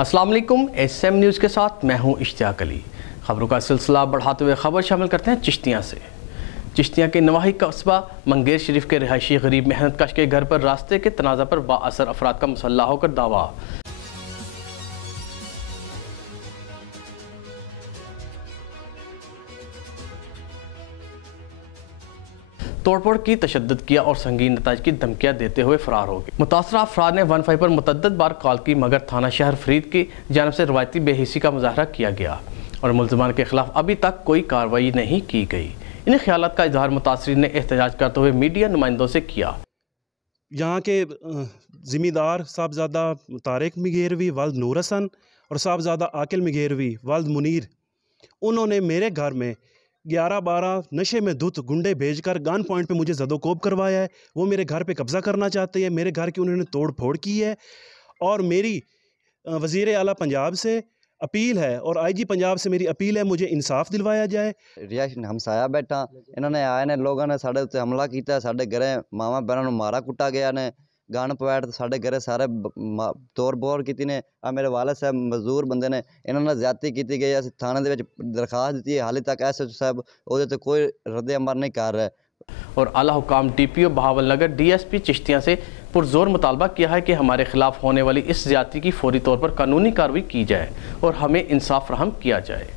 अस्सलाम वालेकुम। SM news के साथ मैं हूं इश्तियाक अली। खबरों का सिलसिला बढ़ाते हुए खबर शामिल करते हैं चिश्तियाँ से। चिश्तियाँ के नवाही कस्बा मंगेर शरीफ के रिहायशी गरीब मेहनत कश के घर पर रास्ते के तनाज़ा पर बाअसर अफराद का मुसल्लह होकर दावा। तोड़फोड़ की तशद्दुद किया और संगीन नताज की धमकियां देते हुए फरार हो गए। मुतासरा अफराद ने 15 पर मुतअद्दिद बार कॉल की, मगर थाना शहर फरीद की जानिब से रवायती बेहिसी का मुजाहरा किया गया और मुल्ज़िमान के खिलाफ अभी तक कोई कार्रवाई नहीं की गई। इन ख्यालात का इजहार मुतासरीन ने एहतजाज करते हुए मीडिया नुमाइंदों से किया। यहाँ के ज़िम्मेदार साहबजादा तारिक मिगेरवी वाल्द नूर हसन और साहबजादा आकिल मिगेरवी वाल्द मुनीर, उन्होंने मेरे घर में 11-12 नशे में धुत गुंडे भेजकर गन पॉइंट पे मुझे ज़दोकोब करवाया है। वो मेरे घर पे कब्ज़ा करना चाहते हैं। मेरे घर की उन्होंने तोड़ फोड़ की है और मेरी वज़ीर आला पंजाब से अपील है और IG पंजाब से मेरी अपील है, मुझे इंसाफ दिलवाया जाए। रिहायश हमसाया बैठा, इन्होंने आए ने लोगों ने साढ़े उत्ते हमला किया, साढ़े घरे मावा बहनों मारा कुटा गया ने, गन पवैट साढ़े घरे सारे तोड़ फोड़ की ने। आ मेरे वाले साहब मजदूर बंदे ने, इन्होंने ज्यादती की गई। अस थाने दे विच दरखास्त दी, हाले तक SHO साहब उहदे ते कोई रद्द अमल नहीं कर रहे। और आला हुकाम DPO बहावल नगर DSP चिश्तियाँ से पुरजोर मुतालबा किया है कि हमारे खिलाफ होने वाली इस ज्यादती की फौरी तौर पर कानूनी कार्रवाई की जाए और हमें इंसाफ फराहम किया जाए।